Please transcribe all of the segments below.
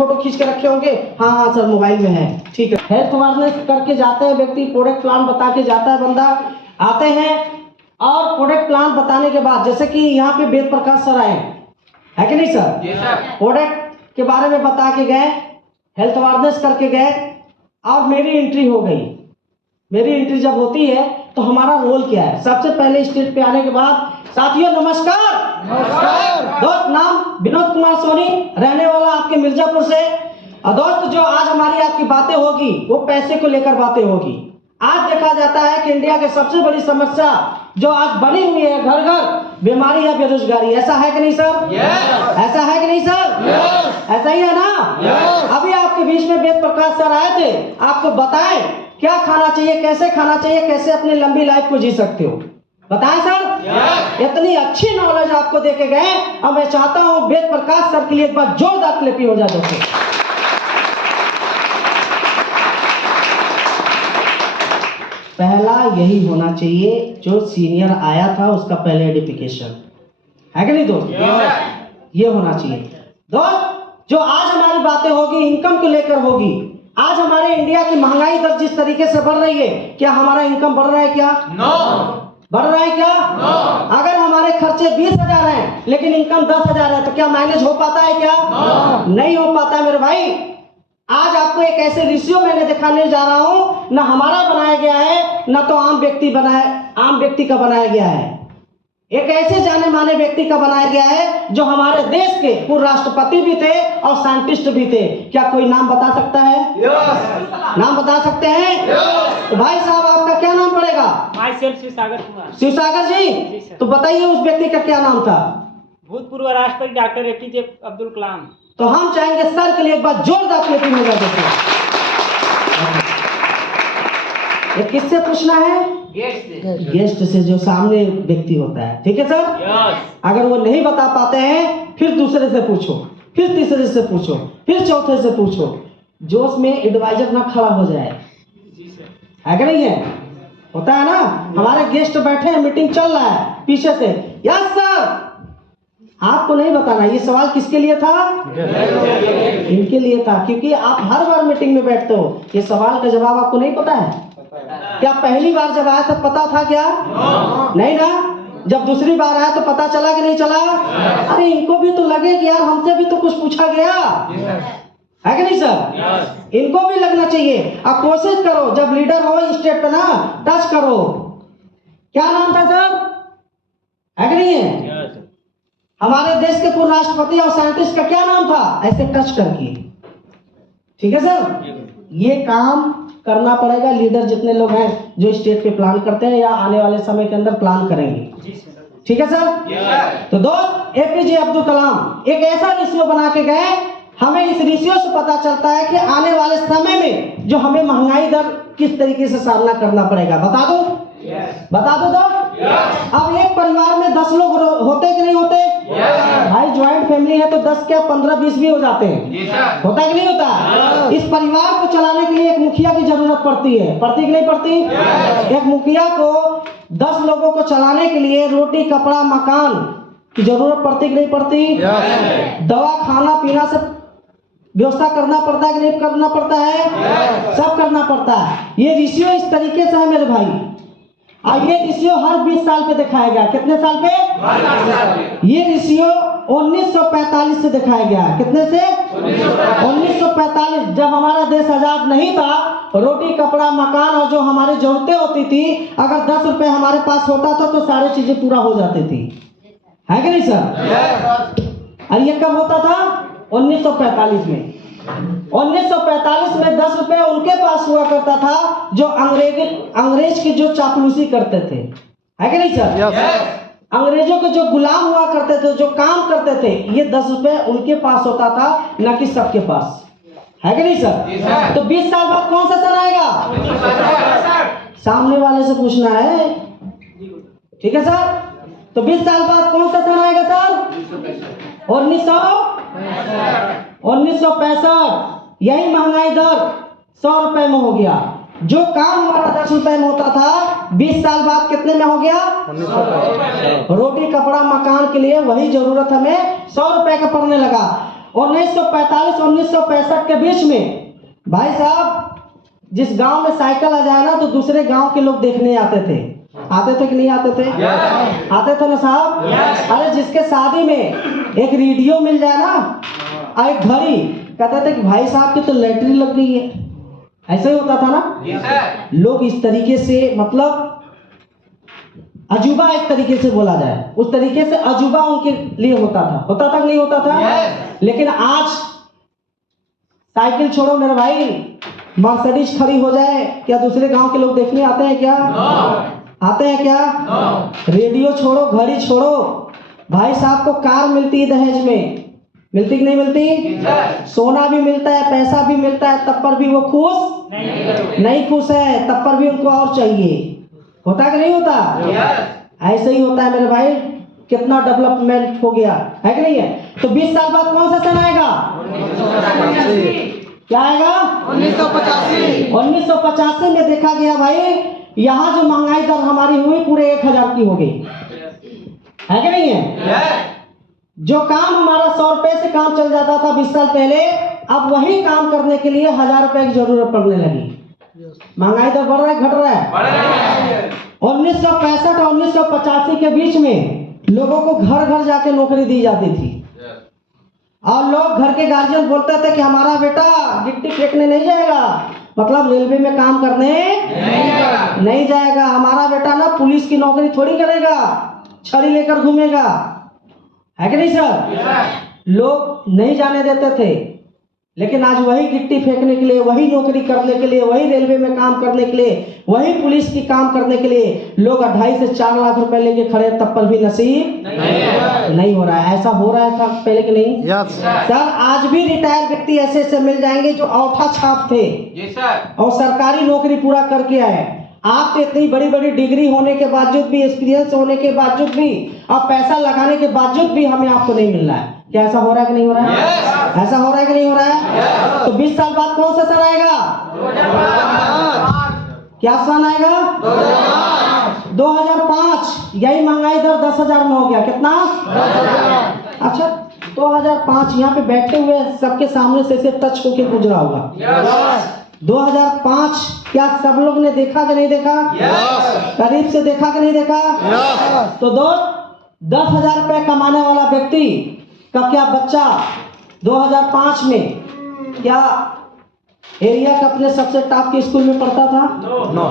Photo खींच के रखे होंगे। हाँ हाँ सर मोबाइल में है, ठीक है। हेल्थ अवेयरनेस करके जाते हैं व्यक्ति, प्रोडक्ट प्लान बता के जाता है बंदा, आते हैं और प्रोडक्ट प्लान बताने के बाद जैसे कि यहाँ पे वेद प्रकाश सर आए है कि नहीं सर, प्रोडक्ट के बारे में बता के गए, हेल्थ अवेयरनेस करके गए और मेरी एंट्री हो गई। मेरी एंट्री जब होती है तो हमारा रोल क्या है? सबसे पहले स्टेज पे आने के बाद साथियों नमस्कार। दोस्त नाम विनोद कुमार सोनी, रहने वाला आपके मिर्जापुर से। और दोस्त जो आज हमारी आपकी बातें होगी वो पैसे को लेकर बातें होगी। आज देखा जाता है कि इंडिया की सबसे बड़ी समस्या जो आज बनी हुई है घर घर बीमारी या बेरोजगारी। ऐसा है कि नहीं सर? ऐसा है कि नहीं सर? ऐसा ही है ना? अभी आपके बीच में वेद प्रकाश सर आए थे, आपको बताएं क्या खाना चाहिए, कैसे खाना चाहिए, कैसे अपनी लंबी लाइफ को जी सकते हो, बताएं सर। इतनी अच्छी नॉलेज आपको देके गए। अब मैं चाहता हूं वेद प्रकाश सर के लिए एक बार जोरदार क्लैपिंग हो जाए दोस्तों। पहला यही होना चाहिए, जो सीनियर आया था उसका पहले आइडेंटिफिकेशन है कि नहीं दोस्त? ये होना चाहिए दोस्त। जो आज हमारी बातें होगी इनकम को लेकर होगी। आज हमारे इंडिया की महंगाई दर जिस तरीके से बढ़ रही है, क्या हमारा इनकम बढ़ रहा है? क्या बढ़ रहा है? क्या अगर हमारे खर्चे 20,000 हैं लेकिन इनकम 10,000 है तो क्या मैनेज हो पाता है? क्या नहीं हो पाता है मेरे भाई। आज आपको एक ऐसे रेशियो मैंने दिखाने जा रहा हूं, ना हमारा बनाया गया है ना तो आम व्यक्ति का बनाया गया है। एक ऐसे जाने माने व्यक्ति का बनाया गया है जो हमारे देश के पूर्व राष्ट्रपति भी थे और साइंटिस्ट भी थे। क्या कोई नाम बता सकता है? नाम बता सकते हैं? तो भाई साहब आपका क्या नाम पड़ेगा? Myself Shivsagar Kumar. शिवसागर जी, तो बताइए उस व्यक्ति का क्या नाम था? भूतपूर्व राष्ट्रपति डॉक्टर एपीजे अब्दुल कलाम। तो हम चाहेंगे सर के लिए एक बार जोरदार क्लैपिंग हो जाए। ये किससे पूछना है? गेस्ट से, जो सामने व्यक्ति होता है, ठीक है सर। अगर वो नहीं बता पाते हैं फिर दूसरे से पूछो, फिर तीसरे से पूछो, फिर चौथे से पूछो, जो उसमें एडवाइजर ना खड़ा हो जाए, है कि नहीं है? होता है ना, हमारे गेस्ट बैठे हैं, मीटिंग चल रहा है, पीछे से यस सर। आपको नहीं बताना ये सवाल किसके लिए था? इनके लिए था, क्योंकि आप हर बार मीटिंग में बैठते हो। ये सवाल का जवाब आपको नहीं पता है? क्या पहली बार जब आया था पता था? क्या नहीं ना? जब दूसरी बार आया तो पता चला कि नहीं चला? अरे इनको भी तो लगे कि यार हमसे भी तो कुछ पूछा गया है कि नहीं सर? इनको भी लगना चाहिए। आप कोशिश करो जब लीडर हो स्टेट पे ना टच करो। क्या नाम था सर? है कि नहीं है? हमारे देश के पूर्व राष्ट्रपति और साइंटिस्ट का क्या नाम था? ऐसे टच करके, ठीक है सर। ये काम करना पड़ेगा। लीडर जितने लोग हैं जो स्टेट पे प्लान करते हैं या आने वाले समय के अंदर प्लान करेंगे, ठीक है सर। तो दोस्त एपीजे अब्दुल कलाम एक ऐसा रेशियो बना के गए, हमें इस रेशियो से पता चलता है कि आने वाले समय में जो हमें महंगाई दर किस तरीके से सामना करना पड़ेगा। बता दो बता दो दोस्त। अब एक परिवार में 10 लोग होते कि नहीं होते? भाई ज्वाइंट फैमिली है तो 10 क्या 15-20 भी हो जाते हैं। होता कि नहीं होता? इस परिवार को चलाने के लिए एक मुखिया की जरूरत पड़ती है। पड़ती कि नहीं पड़ती? एक मुखिया को 10 लोगों को चलाने के लिए रोटी कपड़ा मकान की जरूरत पड़ती कि नहीं पड़ती? दवा खाना पीना से व्यवस्था करना पड़ता है कि नहीं करना पड़ता है? सब करना पड़ता है। ये रेशियो इस तरीके से है मेरे भाई। और ये रेशियो हर 20 साल पे दिखाया गया। कितने साल पे? ये रेशियो 1945 से दिखाया गया। कितने से? 1945। जब हमारा देश आजाद नहीं था, रोटी कपड़ा मकान और जो हमारी जरूरतें होती थी, अगर 10 रुपए हमारे पास होता था तो सारी चीजें पूरा हो जाती थी, है कि नहीं सर? और ये कब होता था? 1945 में। 1945 में 10 रुपए उनके पास हुआ करता था जो अंग्रेज की जो चापलूसी करते थे, है कि नहीं सर? अंग्रेजों के जो गुलाम हुआ करते थे, जो काम करते थे, ये 10 रुपए उनके पास होता था, न कि सबके पास, है कि नहीं सर? तो 20 साल बाद कौन सा सन आएगा? सामने वाले से पूछना है, ठीक है सर? तो 20 साल बाद कौन सा सन आएगा सर? 1965। यही महंगाई दर 100 रुपए में हो गया। जो काम हमारा 10 रुपए में होता था, 20 साल बाद कितने में हो गया? 1965। रोटी कपड़ा मकान के लिए वही जरूरत हमें 100 रुपए का पड़ने लगा। 1945 1965 के बीच में भाई साहब जिस गांव में साइकिल आ जाए ना तो दूसरे गांव के लोग देखने आते थे कि नहीं आते थे? आते थे ना साहब। अरे जिसके शादी में एक रेडियो मिल जाए ना और एक घड़ी, कहते थे कि भाई साहब की तो लैटरी लग गई है। ऐसा ही होता था ना। लोग इस तरीके से, मतलब अजूबा एक तरीके से बोला जाए, उस तरीके से अजूबा उनके लिए होता था कि नहीं होता था? लेकिन आज साइकिल छोड़ो मेरे भाई, मर्सिडीज खड़ी हो जाए, क्या दूसरे गांव के लोग देखने आते हैं क्या? आते हैं क्या? रेडियो छोड़ो, घड़ी छोड़ो, भाई साहब को कार मिलती है दहेज में, मिलती कि नहीं मिलती? सोना भी मिलता है, पैसा भी मिलता है, तब पर भी वो खुश नहीं खुश है, तब पर भी उनको और चाहिए। होता कि नहीं होता? ऐसे ही होता है मेरे भाई। कितना डेवलपमेंट हो गया है कि नहीं है? तो 20 साल बाद कौन सा सन आएगा? क्या आएगा? 1985। 1985 में देखा गया भाई, यहाँ जो महंगाई दर हमारी हुई पूरे 1000 की हो गई है कि नहीं है? जो काम हमारा 100 रुपए से काम चल जाता था 20 साल पहले, अब वही काम करने के लिए 1000 रुपए की जरूरत पड़ने लगी। महंगाई दर बढ़ रहा है, घट रहा है? 1965 और 1985 के बीच में लोगों को घर घर जाके नौकरी दी जाती थी और लोग, घर के गार्जियन बोलते थे कि हमारा बेटा गिट्टी फेंकने नहीं जाएगा, मतलब रेलवे में काम करने नहीं जाएगा, हमारा बेटा ना पुलिस की नौकरी थोड़ी करेगा, छड़ी लेकर घूमेगा, है कि नहीं सर? लोग नहीं जाने देते थे। लेकिन आज वही गिट्टी फेंकने के लिए, वही नौकरी करने के लिए, वही रेलवे में काम करने के लिए, वही पुलिस की काम करने के लिए लोग 2.5 से 4 लाख रुपए लेके खड़े, तब पर भी नसीब नहीं हो रहा है। ऐसा हो रहा था पहले कि नहीं? सर आज भी रिटायर व्यक्ति ऐसे ऐसे मिल जाएंगे जो औठा छाप थे और सरकारी नौकरी पूरा करके आए। आप तो इतनी बड़ी बड़ी डिग्री होने के बावजूद भी, एक्सपीरियंस होने के बावजूद भी, और पैसा लगाने के बावजूद भी हमें आपको नहीं मिल रहा है। क्या ऐसा हो रहा है कि नहीं हो रहा है? ऐसा हो रहा है कि नहीं हो रहा है? तो 20 साल बाद कौन सा सन आएगा? क्या सन आएगा? 2005। यही महंगाई दर 10,000 में हो गया। कितना? अच्छा 2005 यहाँ पे बैठे हुए सबके सामने से टच होके गुजरा होगा। 2005 क्या सब लोग ने देखा कि नहीं देखा? करीब से देखा कि नहीं देखा? तो दोस्त 10,000 रुपए कमाने वाला व्यक्ति का क्या बच्चा 2005 में क्या एरिया का अपने सबसे टॉप के स्कूल में पढ़ता था? नो।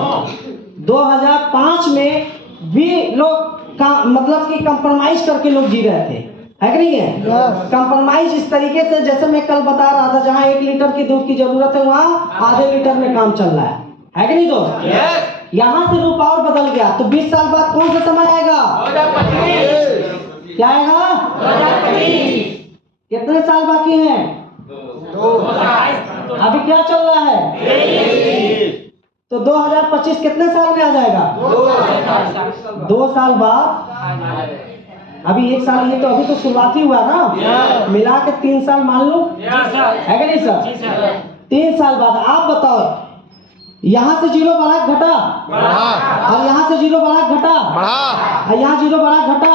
2005 में भी लोग का मतलब कि कंप्रोमाइज करके लोग जी रहे थे, है कि नहीं है? कंप्रोमाइज इस तरीके से, जैसे मैं कल बता रहा था, जहाँ 1 लीटर की दूध की जरूरत है वहाँ आधे लीटर में काम चल रहा है कि नहीं दोस्त? यहाँ से रूप और बदल गया। तो 20 साल बाद कौन सा समय आएगा? 2025। क्या आएगा? 2025। कितने साल बाकी हैं? 2 अभी क्या चल रहा है? तो 2025 कितने साल में आ जाएगा? 2 साल बाद। अभी 1 साल, ये तो अभी तो शुरुआत ही हुआ ना, मिला के 3 साल मान लो, है कि नहीं सर? 3 साल बाद आप बताओ, यहाँ से 0 बढ़ा घटा, और यहाँ से 0 बढ़ा घटा, और यहाँ 0 बढ़ा घटा।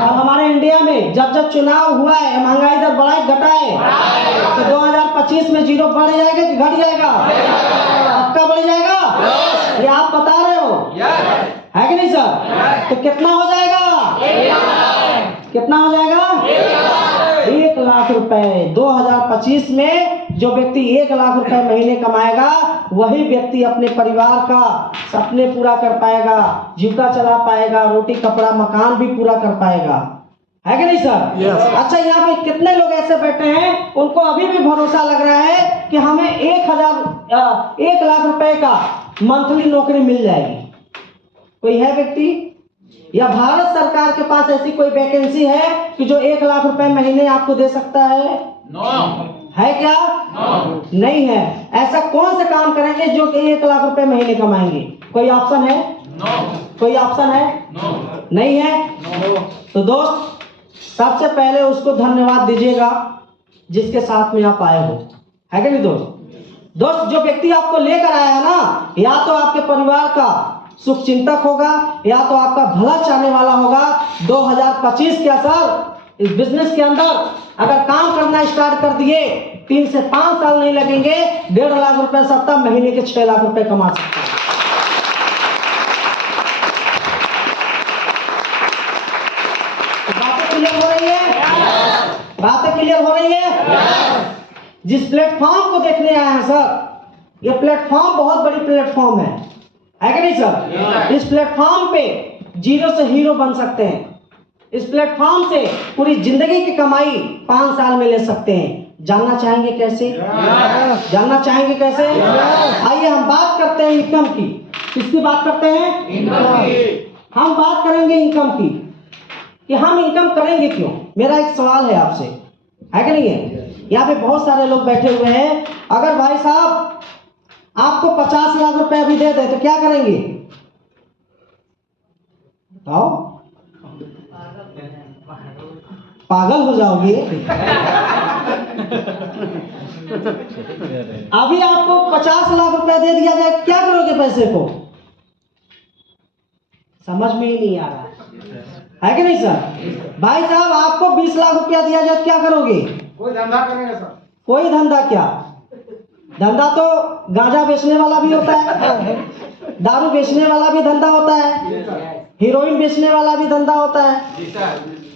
और हमारे इंडिया में जब जब चुनाव हुआ है, महंगाई दर बढ़ाए घटाए, तो 2025 में 0 बढ़ जाएगा कि घट जाएगा? पक्का बढ़ जाएगा? ये आप बता रहे हो, है कि नहीं सर? तो कितना हो जाएगा? कितना हो जाएगा? 1 लाख रुपए। 2025 में जो व्यक्ति 1 लाख रुपए महीने कमाएगा, वही व्यक्ति अपने परिवार का सपने पूरा कर पाएगा, जीविका चला पाएगा, रोटी कपड़ा मकान भी पूरा कर पाएगा, है कि नहीं सर? अच्छा यहाँ पे कितने लोग ऐसे बैठे हैं, उनको अभी भी भरोसा लग रहा है कि हमें 1 लाख रुपए का मंथली नौकरी मिल जाएगी? कोई है व्यक्ति, या भारत सरकार के पास ऐसी कोई वैकेंसी है कि जो 1 लाख रुपए महीने आपको दे सकता है? है क्या? नहीं है। ऐसा कौन से काम करेंगे जो कि 1 लाख रुपए महीने कमाएंगे? कोई ऑप्शन है? कोई ऑप्शन है? नहीं है। तो दोस्त सबसे पहले उसको धन्यवाद दीजिएगा जिसके साथ में आप आए हो, है कि नहीं दोस्त? जो व्यक्ति आपको लेकर आया है ना, या तो आपके परिवार का सुख चिंतक होगा, या तो आपका भला चाहने वाला होगा। 2025 के असर इस बिजनेस के अंदर अगर काम करना स्टार्ट कर दिए 3 से 5 साल नहीं लगेंगे, 1.5 लाख रुपए सप्ताह, महीने के 6 लाख रुपए कमा सकते हैं। बातें क्लियर हो रही है? बातें क्लियर हो रही है? जिस प्लेटफॉर्म को देखने आए हैं सर, ये प्लेटफॉर्म बहुत बड़ी प्लेटफॉर्म है कि नहीं सर? इस प्लेटफॉर्म पे जीरो से हीरो बन सकते हैं। इस प्लेटफॉर्म से पूरी जिंदगी की कमाई 5 साल में ले सकते हैं। जानना चाहेंगे कैसे? जानना चाहेंगे कैसे? आइए हम बात करते हैं इनकम की। किसकी बात करते हैं? इनकम की। हम बात करेंगे इनकम की कि हम इनकम करेंगे क्यों। मेरा एक सवाल है आपसे, है कि नहीं है? यहाँ पे बहुत सारे लोग बैठे हुए हैं। अगर भाई साहब आपको 50 लाख रुपए अभी दे दे तो क्या करेंगे? बताओ। पागल हो जाओगे। अभी आपको 50 लाख रुपए दे दिया जाए, क्या करोगे पैसे को? समझ में ही नहीं आ रहा है कि नहीं सर? भाई साहब आपको 20 लाख रुपया दिया जाए, क्या करोगे? कोई धंधा करेंगे सर। कोई धंधा क्या? धंधा तो गांजा बेचने वाला भी होता है, दारू बेचने वाला भी धंधा होता है, हीरोइन बेचने वाला भी धंधा होता है।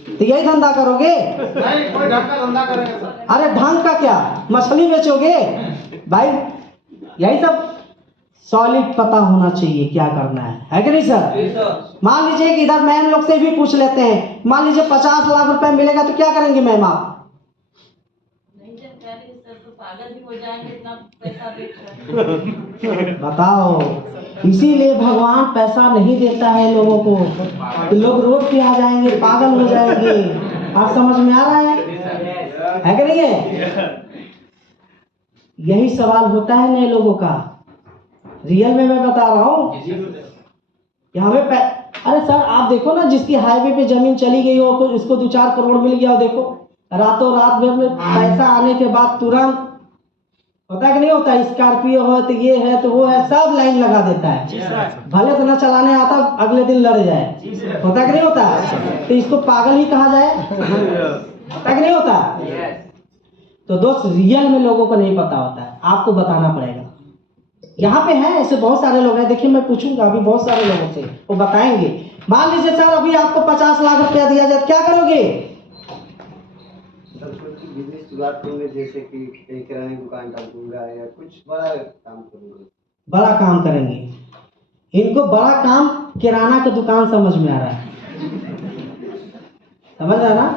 तो यही धंधा करोगे? नहीं, कोई ढंग का धंधा करेंगे सर। अरे ढंग का क्या, मछली बेचोगे? भाई यही सब सॉलिड पता होना चाहिए क्या करना है कि नहीं सर? मान लीजिए कि इधर मैम लोग से भी पूछ लेते हैं, मान लीजिए 50 लाख रुपए मिलेगा तो क्या करेंगे मैम आप? पागल भी हो जाएंगे इतना पैसा देकर। बताओ, इसीलिए भगवान पैसा नहीं देता है लोगों को, तो लोग रोड पे आ जाएंगे, पागल हो जाएंगे। आप समझ में आ रहा है कि नहीं है? यही सवाल होता है नए लोगों का। रियल में मैं बता रहा हूँ कि हमें अरे सर आप देखो ना, जिसकी हाईवे पे जमीन चली गई हो, उसको 2-4 करोड़ मिल गया हो, देखो रातों रात में पैसा आने के बाद तुरंत, होता है कि नहीं होता? स्कॉर्पियो हो तो ये है तो वो है, सब लाइन लगा देता है। भले से न चलाने आता, अगले दिन लड़ जाए। होता है कि नहीं होता? तो इसको पागल ही कहा जाए। होता है कि नहीं होता? तो दोस्त रियल में लोगों को नहीं पता होता है, आपको बताना पड़ेगा। यहाँ पे है ऐसे बहुत सारे लोग हैं, देखिए मैं पूछूंगा अभी बहुत सारे लोगों से, वो बताएंगे। मान लीजिए सर अभी आपको 50 लाख रुपया दिया जाए, क्या करोगे? बिजनेस शुरुआत करूंगा, जैसे कि कहीं किराने की दुकान डाल दूंगा या कुछ बड़ा काम करूंगा। बड़ा काम करेंगे। इनको बड़ा काम किराना की दुकान समझ में आ रहा है, समझ रहा ना?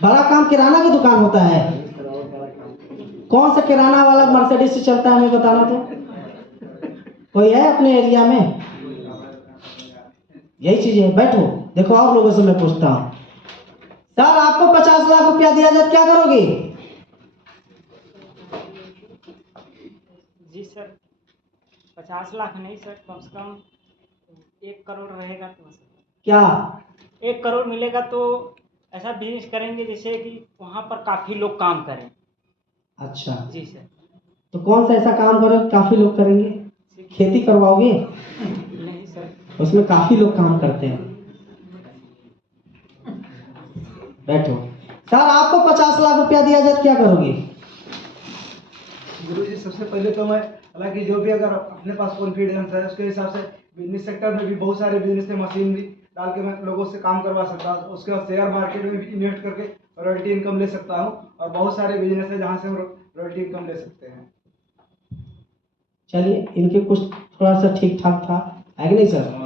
बड़ा काम किराना की दुकान होता है। कौन सा किराना वाला मर्सिडीज से चलता है, हमें बताना तो। कोई है अपने एरिया में? यही चीज है। बैठो, देखो और लोगों से मैं पूछता हूँ, सर आपको 50 लाख रुपया दिया जाए, क्या करोगे? जी सर, 50 लाख नहीं सर, कम से कम 1 करोड़ रहेगा तो सर। क्या? 1 करोड़ मिलेगा तो ऐसा बिजनेस करेंगे जैसे कि वहाँ पर काफी लोग काम करें। अच्छा जी सर। तो कौन सा ऐसा काम करोगे काफी लोग करेंगे? खेती करवाओगे? नहीं सर। उसमें काफी लोग काम करते हैं। बैठो। सर आपको 50 लाख रुपया दिया जाए, क्या करोगे? गुरुजी सबसे पहले तो मैं, हालांकि जो भी अगर अपने पास कॉन्फिडेंस है उसके हिसाब से बिजनेस सेक्टर में भी बहुत सारे बिजनेस में मशीन भी डाल के मैं लोगों से काम करवा सकता हूँ। उसके बाद शेयर मार्केट में भी इन्वेस्ट करके रॉयल्टी इनकम ले सकता हूँ, और बहुत सारे बिजनेस है जहाँ से हम रॉयल्टी इनकम ले सकते हैं। चलिए इनके कुछ थोड़ा सा ठीक ठाक था, है कि नहीं सर?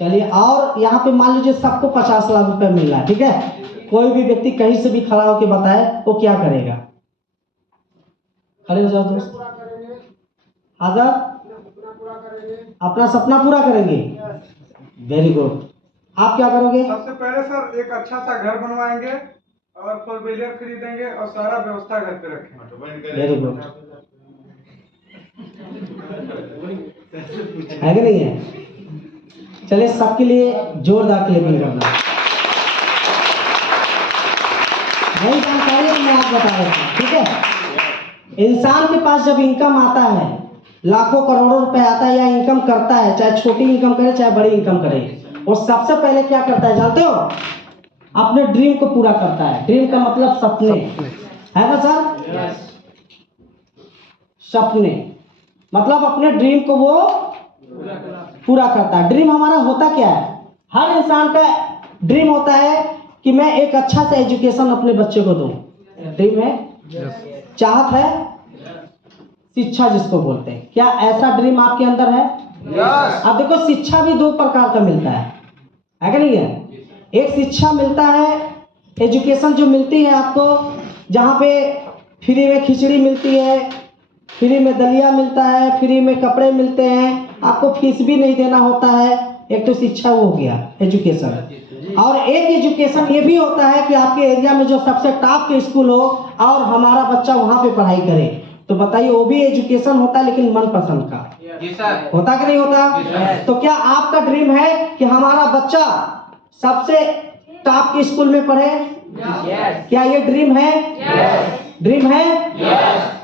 चलिए, और यहाँ पे मान लीजिए सबको 50 लाख रुपए मिल रहा है, ठीक है? कोई भी व्यक्ति कहीं से भी खड़ा होकर बताए वो क्या करेगा? खड़े हो जाओ दोस्त। हाँ सर, अपना सपना पूरा करेंगे। Very good. आप क्या करोगे? सबसे पहले सर एक अच्छा सा घर बनवाएंगे और 4 व्हीलर खरीदेंगे और सारा व्यवस्था घर पे रखेंगे। Very good. है कि नहीं है? चलिए सबके लिए जोरदार क्लैपिंग करना। यही जानकारी मैं आपको बता रहा हूँ, ठीक है? इंसान के पास जब इनकम आता है, लाखों करोड़ों रुपए आता है या इनकम करता है, चाहे छोटी इनकम करे चाहे बड़ी इनकम करे, वो सबसे पहले क्या करता है जानते हो? अपने ड्रीम को पूरा करता है। ड्रीम का मतलब सपने है ना सर? सपने मतलब अपने ड्रीम को वो पूरा करता है। ड्रीम हमारा होता क्या है? हर इंसान का ड्रीम होता है कि मैं एक अच्छा सा एजुकेशन अपने बच्चे को दूं। ड्रीम है, चाहत है, शिक्षा जिसको बोलते हैं। क्या ऐसा ड्रीम आपके अंदर है? अब देखो शिक्षा भी दो प्रकार का मिलता है कि नहीं है? एक शिक्षा मिलता है, एजुकेशन जो मिलती है आपको, जहाँ पे फ्री में खिचड़ी मिलती है, फ्री में दलिया मिलता है, फ्री में कपड़े मिलते हैं, आपको फीस भी नहीं देना होता है। एक तो शिक्षा वो हो गया एजुकेशन। और एक एजुकेशन ये भी होता है कि आपके एरिया में जो सबसे टॉप के स्कूल हो और हमारा बच्चा वहाँ पे पढ़ाई करे, तो बताइए वो भी एजुकेशन होता है, लेकिन मनपसंद का होता कि नहीं होता? तो क्या आपका ड्रीम है कि हमारा बच्चा सबसे टॉप के स्कूल में पढ़े? क्या ये ड्रीम है? ड्रीम है?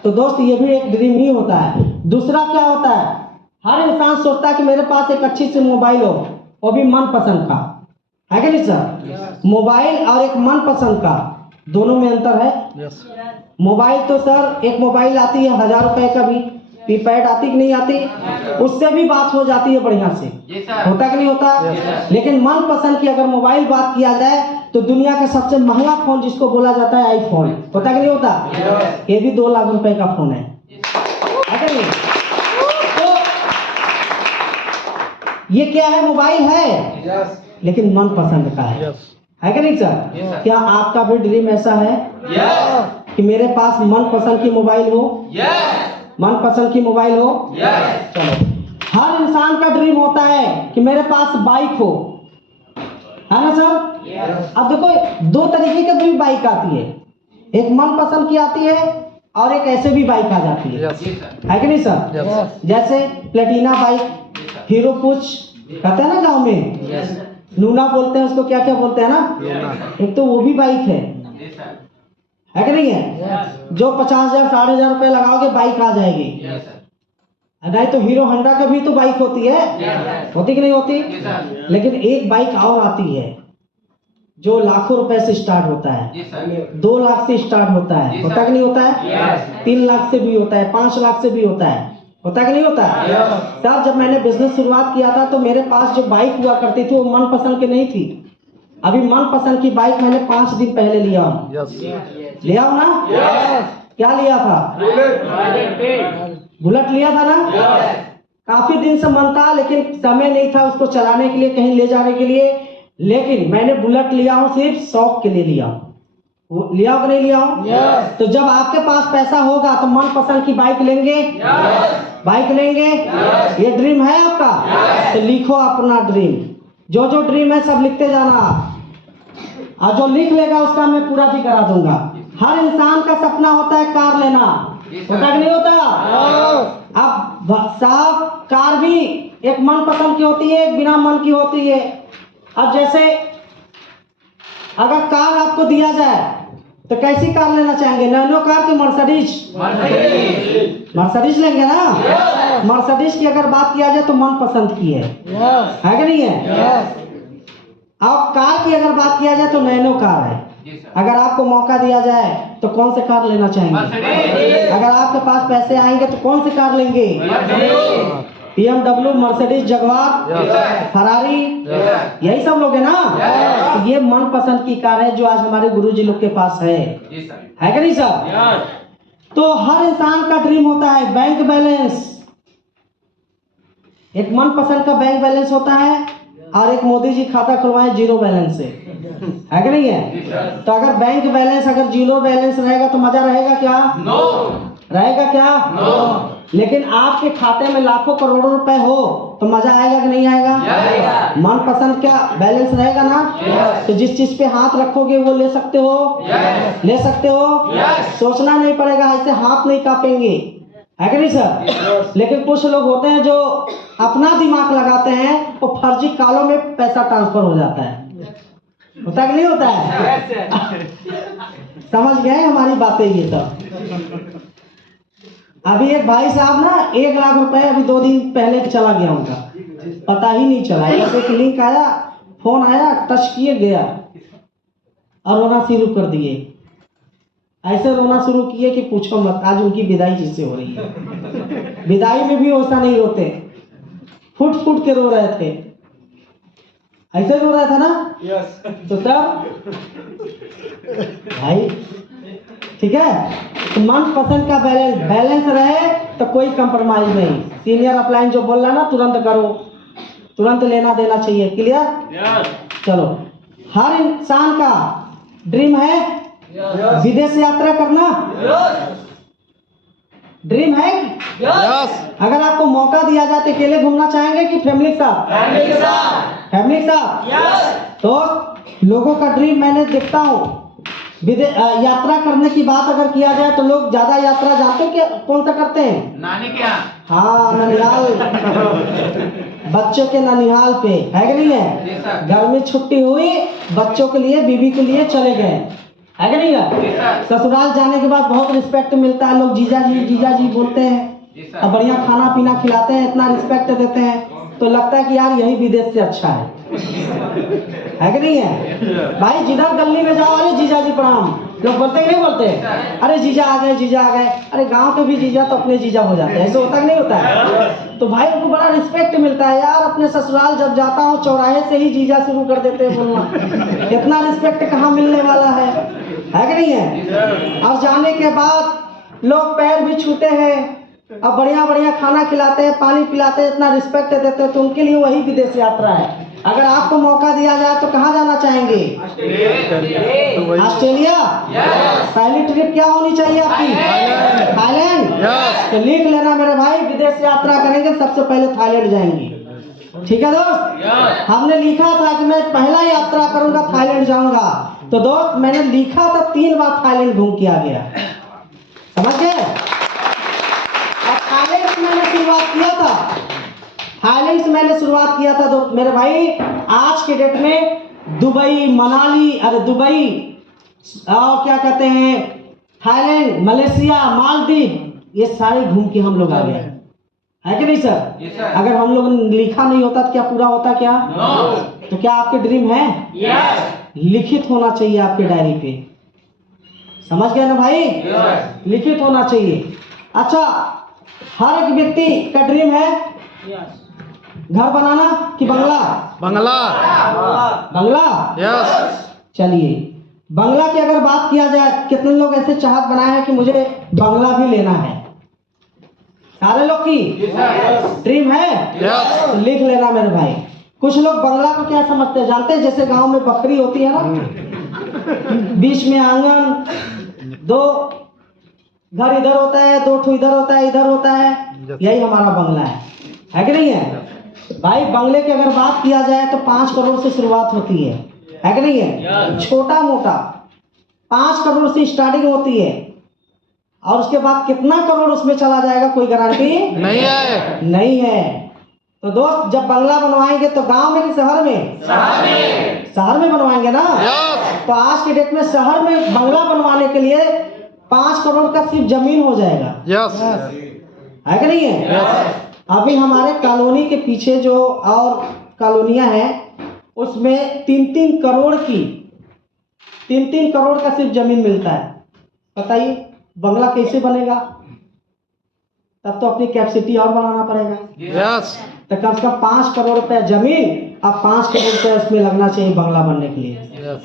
तो दोस्त ये भी एक ड्रीम ही होता है। दूसरा क्या होता है? हर इंसान सोचता है कि मेरे पास एक अच्छी सी मोबाइल हो, वो भी मनपसंद का, है कि नहीं सर? मोबाइल और एक मनपसंद का, दोनों में अंतर है। मोबाइल तो सर एक मोबाइल आती है 1000 रुपए का भी, कीपैड आती कि नहीं आती, उससे भी बात हो जाती है बढ़िया से, होता कि नहीं होता? लेकिन मनपसंद की अगर मोबाइल बात किया जाए तो दुनिया का सबसे महंगा फोन जिसको बोला जाता है आईफोन, होता कि नहीं होता? ये भी 2 लाख रुपए का फोन है कि नहीं? तो ये क्या है? मोबाइल है, लेकिन मनपसंद का है कि नहीं सर? क्या आपका भी ड्रीम ऐसा है कि मेरे पास मनपसंद की मोबाइल हो? मनपसंद की मोबाइल हो? चलो, हर इंसान का ड्रीम होता है कि मेरे पास बाइक हो, है ना सर? अब देखो 2 तरीके की भी बाइक आती है, एक मनपसंद की आती है और एक ऐसे भी बाइक आ जाती है कि नहीं सर? जैसे प्लेटिना बाइक, हीरो कुछ कहते हैं ना गांव में, लूना बोलते हैं उसको, क्या क्या बोलते हैं ना, एक तो वो भी बाइक है कि नहीं है? जो 50,000 60,000 रुपए लगाओगे बाइक आ जाएगी। नहीं तो हीरो होंडा का भी तो बाइक होती है, होती कि नहीं होती? लेकिन एक बाइक और आती है जो लाखों रुपए से स्टार्ट होता है, 2 लाख से स्टार्ट होता है, होता कि नहीं होता है? 3 लाख से भी होता है, 5 लाख से भी होता है, होता कि नहीं होता? तब जब मैंने बिजनेस शुरुआत किया था तो मेरे पास जो बाइक हुआ करती थी वो मनपसंद की नहीं थी। अभी मनपसंद की बाइक मैंने 5 दिन पहले लिया हूँ। लिया हूँ ना? क्या लिया था? बुलेट लिया था ना? काफी दिन से मन था, लेकिन समय नहीं था उसको चलाने के लिए, कहीं ले जाने के लिए। लेकिन मैंने बुलेट लिया हूँ सिर्फ शौक के लिए लिया हूँ। लिया हो कि नहीं लिया हो? तो जब आपके पास पैसा होगा तो मनपसंद की बाइक लेंगे? बाइक लेंगे? ये ड्रीम है आपका? तो लिखो अपना ड्रीम, जो जो ड्रीम है सब लिखते जाना, और जो लिख लेगा उसका मैं पूरा भी करा दूंगा। हर इंसान का सपना होता है कार लेना, होता कि नहीं होता? अब साहब कार भी एक मनपसंद की होती है, एक बिना मन की होती है। अब जैसे अगर कार आपको दिया जाए तो कैसी कार लेना चाहेंगे? नैनो कार की मर्सिडीज? मर्सिडीज लेंगे ना? मर्सिडीज की अगर बात किया जाए तो मनपसंद की है कि नहीं है? अब कार की अगर बात किया जाए तो नैनो कार है। अगर आपको मौका दिया जाए तो कौन से कार लेना चाहेंगे? अगर आपके पास पैसे आएंगे तो कौन सी कार लेंगे? BMW, मर्सिडीज, जगुआर, फरारी, यही सब लोग है ना? तो ये मनपसंद की कार है जो आज हमारे गुरुजी लोग के पास है कि नहीं सर? तो हर इंसान का ड्रीम होता है बैंक बैलेंस। एक मनपसंद का बैंक बैलेंस होता है और एक मोदी जी खाता खुलवाए 0 बैलेंस से, है कि नहीं है? तो अगर बैंक बैलेंस अगर 0 बैलेंस रहेगा तो मजा रहेगा क्या? रहेगा क्या? लेकिन आपके खाते में लाखों करोड़ों रुपए हो तो मजा आएगा कि नहीं आएगा? मनपसंद का बैलेंस रहेगा ना? तो जिस चीज पे हाथ रखोगे वो ले सकते हो, ले सकते हो, सोचना नहीं पड़ेगा, ऐसे हाथ नहीं कांपेंगे, है कि नहीं सर? लेकिन कुछ लोग होते हैं जो अपना दिमाग लगाते हैं, वो फर्जी कालों में पैसा ट्रांसफर हो जाता है, होता कि नहीं होता है? समझ गए हमारी बातें? ये सब अभी एक भाई साहब ना 1 लाख रुपए अभी 2 दिन पहले चला गया, उनका पता ही नहीं चला। एक लिंक आया, फोन आया, टच किए गया, और रोना शुरू कर दिए। ऐसे रोना शुरू किए कि पूछो मत। आज उनकी विदाई जिससे हो रही है, विदाई में भी वैसा नहीं रोते, फुट फुट के रो रहे थे। ऐसे रो रहा था ना? यस। तो सब भाई ठीक है, तो मन पसंद का बैलेंस रहे तो कोई कंप्रोमाइज नहीं। सीनियर अपलाइन जो बोल रहा है ना, तुरंत करो, तुरंत लेना देना चाहिए। क्लियर? चलो, हर इंसान का ड्रीम है विदेश यात्रा करना। ड्रीम है? अगर आपको मौका दिया जाए तो अकेले घूमना चाहेंगे कि फैमिली के साथ? फैमिली के साथ। तो लोगों का ड्रीम मैंने देखता हूँ, यात्रा करने की बात अगर किया जाए तो लोग ज्यादा यात्रा जाते हैं, क्या कौन सा करते हैं? नानी क्या? हाँ, ननिहाल। बच्चों के ननिहाल पे है कि नहीं है? गर्मी छुट्टी हुई, बच्चों के लिए, बीवी के लिए चले गए, है कि नहीं है? ससुराल जाने के बाद बहुत रिस्पेक्ट मिलता है, लोग जीजा जी बोलते हैं और बढ़िया खाना पीना खिलाते हैं, इतना रिस्पेक्ट देते हैं, तो लगता है कि यार यही विदेश से अच्छा है कि नहीं है? भाई जिधर गली में जाओ, अरे जीजा जी प्रणाम, लोग बोलते ही नहीं बोलते? अरे जीजा आ गए, जीजा आ गए। अरे गांव के भी जीजा तो अपने जीजा हो जाते हैं, ऐसे होता कि नहीं होता है? तो भाई उनको बड़ा रिस्पेक्ट मिलता है यार। अपने ससुराल जब जाता हूँ, चौराहे से ही जीजा शुरू कर देते हैं बोलना। इतना रिस्पेक्ट कहाँ मिलने वाला है कि नहीं है? और जाने के बाद लोग पैर भी छूते हैं और बढ़िया बढ़िया खाना खिलाते हैं, पानी पिलाते हैं, इतना रिस्पेक्ट देते हैं, तो उनके लिए वही विदेश यात्रा है। अगर आपको मौका दिया जाए तो कहाँ जाना चाहेंगे? ऑस्ट्रेलिया। पहली ट्रिप क्या होनी चाहिए आपकी? थाईलैंड। तो लिख लेना मेरे भाई, विदेश यात्रा करेंगे सबसे पहले थाईलैंड जाएंगे। ठीक है दोस्त? हमने लिखा था कि मैं पहला यात्रा करूंगा थाईलैंड जाऊंगा, तो दोस्त मैंने लिखा था 3 बार थाईलैंड घूम के आ गया, समझ गए? और थाईलैंड से मैंने शुरुआत किया था, थाईलैंड से मैंने शुरुआत किया था। तो मेरे भाई आज के डेट में दुबई, मनाली, अरे दुबई और क्या कहते हैं, थाईलैंड, मलेशिया, मालदीव, ये सारे घूम के हम लोग आ गए, है कि नहीं सर? अगर हम लोग ने लिखा नहीं होता तो क्या पूरा होता क्या? तो क्या आपके ड्रीम है? लिखित होना चाहिए आपके डायरी पे, समझ गए ना भाई? लिखित होना चाहिए। अच्छा, हर एक व्यक्ति का ड्रीम है घर बनाना कि बंगला? बंगला। चलिए, बंगला की अगर बात किया जाए, कितने लोग ऐसे चाहत बनाए हैं कि मुझे बंगला भी लेना है? सारे लोग की ड्रीम है? तो लिख लेना मेरे भाई। कुछ लोग बंगला को क्या समझते हैं जानते हैं? जैसे गांव में बकरी होती है ना, बीच में आंगन, 2 घर इधर होता है, 2 ठो इधर होता है, इधर होता है, यही हमारा बंगला है कि नहीं है? भाई बंगले की अगर बात किया जाए तो 5 करोड़ से शुरुआत होती है कि नहीं है? छोटा मोटा 5 करोड़ से स्टार्टिंग होती है, और उसके बाद कितना करोड़ उसमें चला जाएगा कोई गारंटी नहीं है। तो दोस्त जब बंगला बनवाएंगे तो गांव में कि शहर में? शहर में बनवाएंगे ना। तो आज के डेट में शहर में बंगला बनवाने के लिए 5 करोड़ का सिर्फ जमीन हो जाएगा, है कि नहीं है? अभी हमारे कॉलोनी के पीछे जो और कॉलोनियां हैं, उसमें 3-3 करोड़ की, 3-3 करोड़ का सिर्फ जमीन मिलता है। बताइए बंगला कैसे बनेगा? तब तो अपनी कैपेसिटी और बढ़ाना पड़ेगा। तो कम से कम 5 करोड़ रुपए जमीन और 5 करोड़ रुपए उसमें लगना चाहिए बंगला बनने के लिए,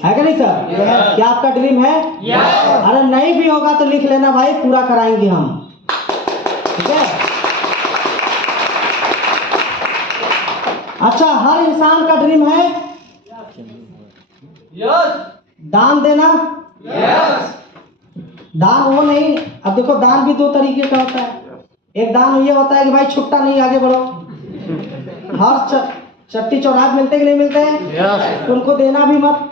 है कि नहीं सर? क्या आपका ड्रीम है? अरे नहीं भी होगा तो लिख लेना भाई, पूरा कराएंगे हम, ठीक है? अच्छा, हर इंसान का ड्रीम है दान देना। दान वो नहीं, अब देखो दान भी 2 तरीके का होता है। एक दान ये होता है कि भाई छुट्टा नहीं, आगे बढ़ो, हर चट्टी चौराहे मिलते कि नहीं मिलते हैं, उनको देना भी मत।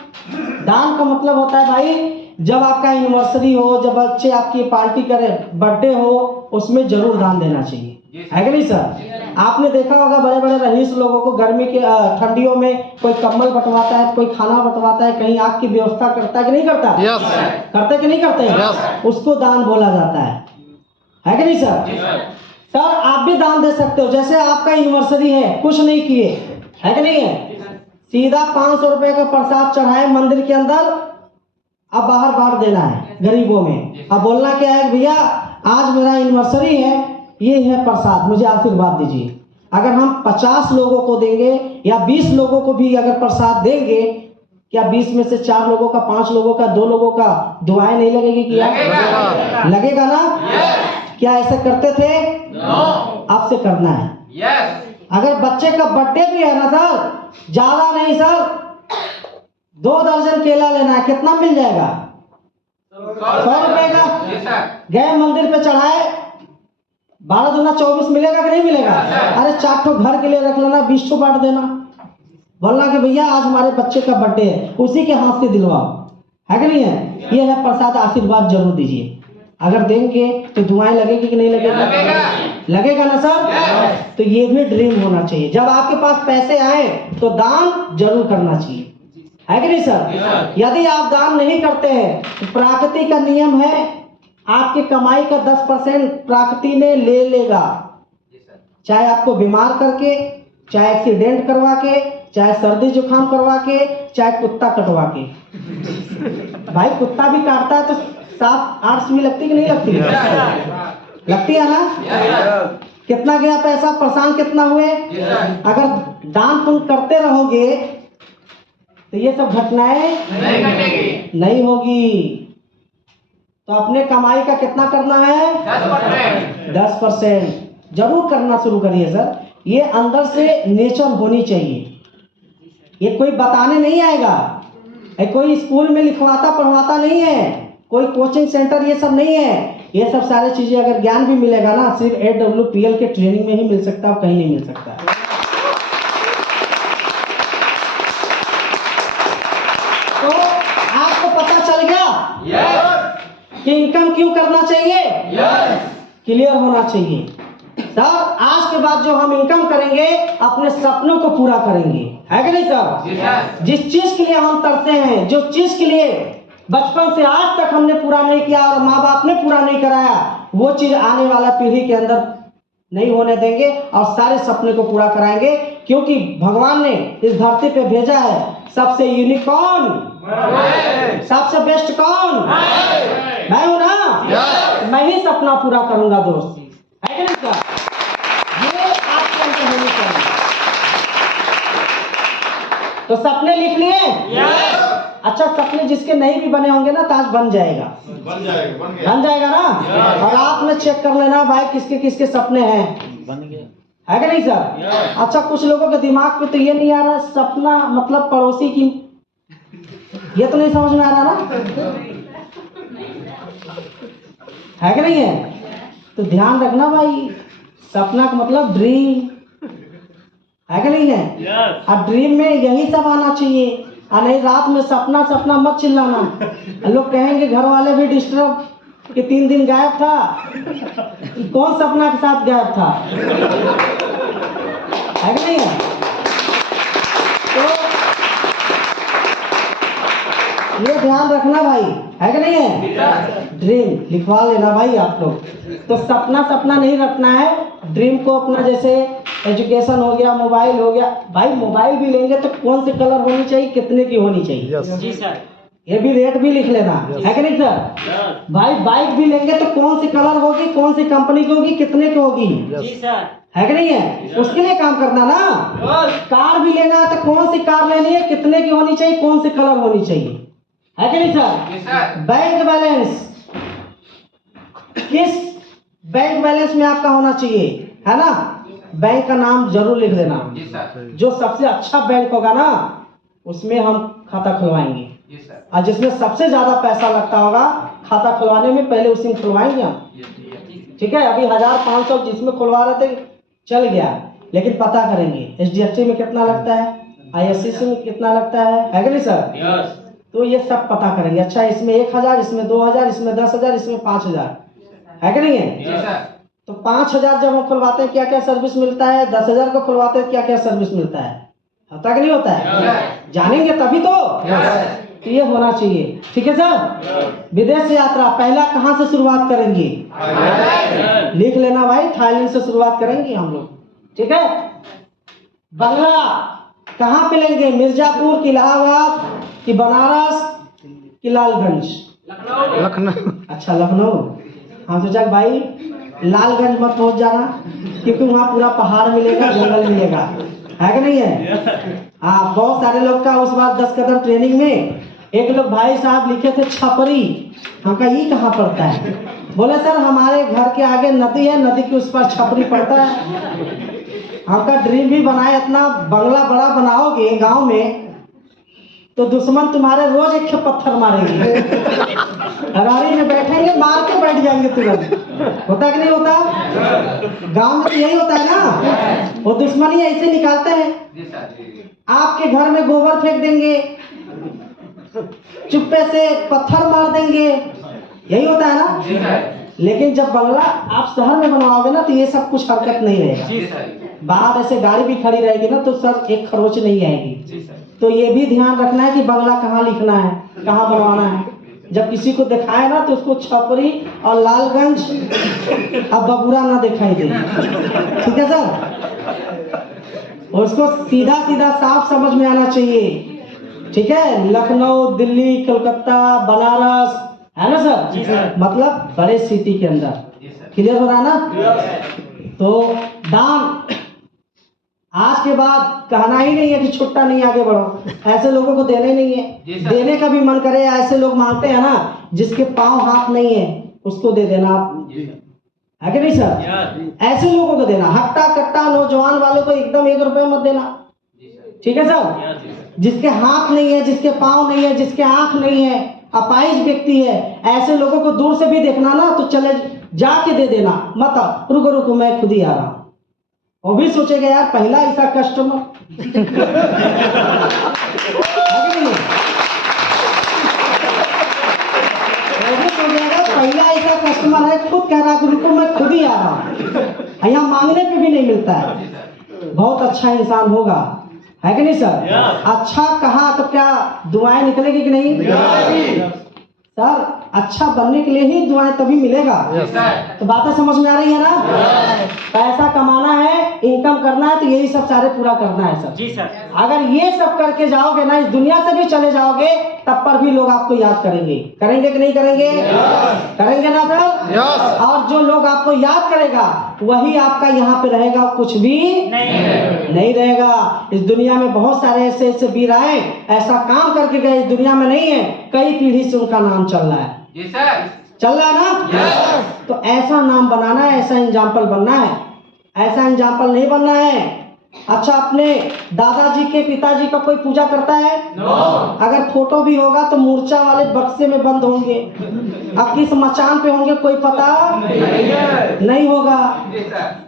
दान का मतलब होता है भाई जब आपका एनिवर्सरी हो, जब बच्चे आपकी पार्टी करे, बर्थडे हो, उसमें जरूर दान देना चाहिए, है कि नहीं सर? आपने देखा होगा बड़े बड़े रईस लोगों को गर्मी के ठंडियों में कोई कंबल बंटवाता है, कोई खाना बंटवाता है, कहीं आग की व्यवस्था करता है कि नहीं करता? करते कि नहीं करते? उसको दान बोला जाता है कि नहीं सर? सर आप भी दान दे सकते हो, जैसे आपका एनिवर्सरी है, कुछ नहीं किए, है कि नहीं है? सीधा 500 रुपए का प्रसाद चढ़ाए मंदिर के अंदर, अब बाहर बांट देना है गरीबों में। अब बोलना क्या है, भैया आज मेरा एनिवर्सरी है, ये है प्रसाद, मुझे आशीर्वाद दीजिए। अगर हम 50 लोगों को देंगे या 20 लोगों को भी अगर प्रसाद देंगे, क्या 20 में से 4 लोगों का, 5 लोगों का, 2 लोगों का दुआएं नहीं लगेगी? क्या लगेगा ना? क्या ऐसे करते थे? अब से करना है। अगर बच्चे का बर्थडे भी है ना सर, ज्यादा नहीं सर, 2 दर्जन केला लेना है, कितना मिल जाएगा? 100 रुपए का। गए मंदिर पे चढ़ाए, 12 दूना 24 मिलेगा कि नहीं मिलेगा? अरे 4 ठो घर के लिए रख लेना, 20 ठो बांट देना। बोलना कि भैया आज हमारे बच्चे का बर्थडे है, उसी के हाथ से दिलवाओ, है कि नहीं है? ये है प्रसाद, आशीर्वाद जरूर दीजिए। अगर देंगे तो दुआएं लगेगी कि नहीं लगेगा? लगेगा ना सर? तो ये भी ड्रीम होना चाहिए। जब आपके पास पैसे आए तो दान जरूर करना चाहिए, है कि नहीं सर? यदि आप दान नहीं करते हैं तो प्रकृति का नियम है, आपकी कमाई का 10% प्रकृति ने ले लेगा, चाहे आपको बीमार करके, चाहे एक्सीडेंट करवा के, चाहे सर्दी जुकाम करवा के, चाहे कुत्ता कटवा के। भाई कुत्ता भी काटता है तो 7-8 में लगती कि नहीं लगती? लगती है ना? कितना गया पैसा, परेशान कितना हुए? अगर दान पुण्य करते रहोगे तो ये सब घटनाएं नहीं होगी। तो अपने कमाई का कितना करना है? 10% जरूर करना शुरू करिए सर। ये अंदर से नेचर होनी चाहिए। ये कोई बताने नहीं आएगा, कोई स्कूल में लिखवाता पढ़वाता नहीं है, कोई कोचिंग सेंटर, ये सब नहीं है। ये सब सारी चीजें अगर ज्ञान भी मिलेगा ना, सिर्फ AWPL के ट्रेनिंग में ही मिल सकता है, कहीं नहीं मिल सकता। तो आपको पता चल गया कि इनकम क्यों करना चाहिए? क्लियर होना चाहिए सर। आज के बाद जो हम इनकम करेंगे, अपने सपनों को पूरा करेंगे, है कि नहीं सर? जिस चीज के लिए हम तरसते हैं, जो चीज के लिए बचपन से आज तक हमने पूरा नहीं किया और माँ बाप ने पूरा नहीं कराया, वो चीज आने वाला पीढ़ी के अंदर नहीं होने देंगे और सारे सपने को पूरा कराएंगे। क्योंकि भगवान ने इस धरती पे भेजा है, सबसे यूनिक कौन? सबसे बेस्ट कौन? मैं हूं ना? मैं ही सपना पूरा करूंगा दोस्त, है कि नहीं सर? ये आपके अंदर होनी चाहिए। तो सपने लिख लिए? अच्छा, सपने जिसके नहीं भी बने होंगे ना, तो आज बन जाएगा, बन जाएगा ना? और आप में चेक कर लेना भाई किसके किसके सपने हैं, बन गया, है कि नहीं सर? अच्छा, कुछ लोगों के दिमाग पे तो ये नहीं आ रहा सपना मतलब पड़ोसी की, ये तो नहीं समझ में आ रहा ना, है कि नहीं है? तो ध्यान रखना भाई, सपना का मतलब ड्रीम, है कि नहीं है? और ड्रीम में यही सब आना चाहिए। और नहीं रात में सपना सपना मत चिल्लाना, लोग कहेंगे, घर वाले भी डिस्टर्ब कि 3 दिन गायब था, कौन सपना के साथ गायब था, है कि नहीं है? तो ये ध्यान रखना भाई, है कि नहीं है? ड्रीम लिखवा लेना भाई आप लोग। तो सपना सपना नहीं रखना है, ड्रीम को अपना, जैसे एजुकेशन हो गया, मोबाइल हो गया। भाई मोबाइल भी लेंगे तो कौन से कलर होनी चाहिए, कितने की होनी चाहिए? जी सर। ये भी रेट भी लिख लेना, है कि नहीं सर? भाई बाइक भी लेंगे तो कौन सी कलर होगी, कौन सी कंपनी की होगी, कितने की होगी? जी सर। है कि नहीं है? उसके लिए काम करना ना। कार भी लेना है तो कौन सी कार लेनी है, कितने की होनी चाहिए, कौन सी कलर होनी चाहिए, है कि नहीं सर? बैंक बैलेंस, किस बैंक बैलेंस में आपका होना चाहिए, है ना? बैंक का नाम जरूर लिख देना। जो सबसे अच्छा बैंक होगा ना, उसमें हम खाता खुलवाएंगे, और जिसमें सबसे ज्यादा पैसा लगता होगा खाता खुलवाने में, पहले उसी में खुलवाएंगे हम। ठीक है, अभी 1500 जिसमें खुलवा रहे थे चल गया, लेकिन पता करेंगे HDFC में कितना लगता है, IFCC में कितना लगता है कि नहीं सर? तो ये सब पता करेंगे। अच्छा, इसमें 1000, इसमें 2000, इसमें 10,000, इसमें 5000, है कि नहीं है? तो 5000 जब हम खुलवाते हैं क्या क्या सर्विस मिलता है, 10,000 को खुलवाते हैं क्या क्या सर्विस मिलता है, होता कि नहीं होता है? जानेंगे तभी तो ये होना चाहिए। ठीक है सर? विदेश यात्रा पहला कहाँ से शुरुआत करेंगे? लिख लेना भाई, थाईलैंड से शुरुआत करेंगे हम लोग। ठीक है? बंगला कहाँ पे लेंगे? मिर्जापुर कि इलाहाबाद कि बनारस कि लालगंज? लखनऊ। अच्छा लखनऊ। हाँ सोचा कि भाई लालगंज मत पहुंच जाना, क्योंकि वहाँ पूरा पहाड़ मिलेगा, जंगल मिलेगा, है कि नहीं है? हाँ, बहुत सारे लोग का उस बार 10 कदम ट्रेनिंग में एक लोग भाई साहब लिखे थे छपरी। हम कहा ये कहाँ पड़ता है? बोले सर हमारे घर के आगे नदी है, नदी के उस पर छपरी पड़ता है। हमका ड्रीम भी बनाए, इतना बंगला बड़ा बनाओगे गांव में तो दुश्मन तुम्हारे रोज एक पत्थर मारेंगे, हरारी में बैठेंगे, मार के बैठ जाएंगे तुरंत। होता कि नहीं होता? गांव में तो यही होता है ना, वो दुश्मनी ऐसे निकालते हैं। आपके घर में गोबर फेंक देंगे, चुप्पे से पत्थर मार देंगे, यही होता है ना। लेकिन जब बंगला आप शहर में बनवाओगे ना तो ये सब कुछ हरकत नहीं रहेगा। बाहर ऐसे गाड़ी भी खड़ी रहेगी ना तो सर एक खरोच नहीं आएगी। तो ये भी ध्यान रखना है कि बंगला कहाँ लिखना है, कहाँ बनवाना है। जब किसी को दिखाए ना तो उसको छपरी और लालगंज अब बबूरा ना दिखाई दे, ठीक है सर? और उसको सीधा सीधा साफ समझ में आना चाहिए, ठीक है? लखनऊ, दिल्ली, कलकत्ता, बनारस, है ना सर? जी सर। मतलब बड़े सिटी के अंदर। क्लियर हो रहा ना? तो दान आज के बाद कहना ही नहीं है कि छुट्टा नहीं आगे बढ़ो, ऐसे लोगों को देना ही नहीं है। देने का भी मन करे, ऐसे लोग मांगते हैं ना जिसके पांव हाथ नहीं है उसको दे देना आप, है कि नहीं सर? ऐसे लोगों को देना, हट्टा कट्टा नौजवान वालों को एकदम 1 रुपया मत देना, ठीक है सर? जिसके हाथ नहीं है, जिसके पांव नहीं है, जिसके आंख नहीं है, अपाहिज व्यक्ति है, ऐसे लोगों को दूर से भी देखना ना तो चले जाके दे देना, मत रुको रुको मैं खुद ही आ रहा हूँ। वो भी सोचेगा यार पहला ऐसा कस्टमर, पहला ऐसा कस्टमर है, खुद कह रहा है रुको मैं खुद ही आ रहा हूँ। यहाँ मांगने पे भी नहीं मिलता है। बहुत अच्छा इंसान होगा, है कि नहीं सर? अच्छा कहा तो क्या दुआएं निकलेगी कि नहीं? सर अच्छा बनने के लिए ही दुआएं तभी मिलेगा। तो बातें समझ में आ रही है ना? पैसा कमाना है, इनकम करना है तो यही सब सारे पूरा करना है सर। जी सर। अगर ये सब करके जाओगे ना, इस दुनिया से भी चले जाओगे तब पर भी लोग आपको याद करेंगे। करेंगे कि नहीं करेंगे? करेंगे ना सर? और जो लोग आपको याद करेगा वही आपका यहाँ पे रहेगा, कुछ भी नहीं रहेगा। इस दुनिया में बहुत सारे ऐसे ऐसे वीर आए, ऐसा काम करके गए, इस दुनिया में नहीं है, कई पीढ़ी से उनका नाम चल रहा है। जी सर। चल रहा है ना? तो ऐसा नाम बनाना है, ऐसा एग्जाम्पल बनना है, ऐसा एग्जाम्पल नहीं बनना है। अच्छा अपने दादाजी के पिताजी का कोई पूजा करता है? अगर फोटो भी होगा तो मूर्छा वाले बक्से में बंद होंगे, अब किस मचान पे होंगे कोई पता नहीं होगा।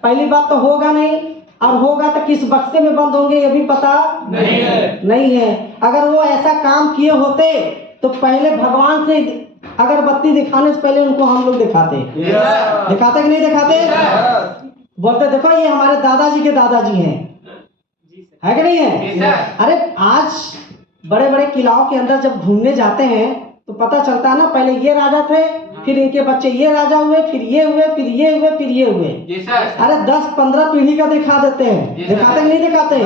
पहली बात तो होगा नहीं, और होगा तो किस बक्से में बंद होंगे ये भी पता नहीं है। अगर वो ऐसा काम किए होते तो पहले भगवान से अगरबत्ती दिखाने से पहले उनको हम लोग दिखाते कि नहीं दिखाते? बोलते देखो ये हमारे दादाजी के दादाजी हैं, है कि नहीं है? अरे आज बड़े बड़े किलाओं के अंदर जब घूमने जाते हैं तो पता चलता है ना, पहले ये राजा थे, फिर इनके बच्चे ये राजा हुए, फिर ये हुए, फिर ये हुए, फिर ये हुए। अरे 10-15 पीढ़ी का दिखा देते हैं, दिखाते कि नहीं दिखाते?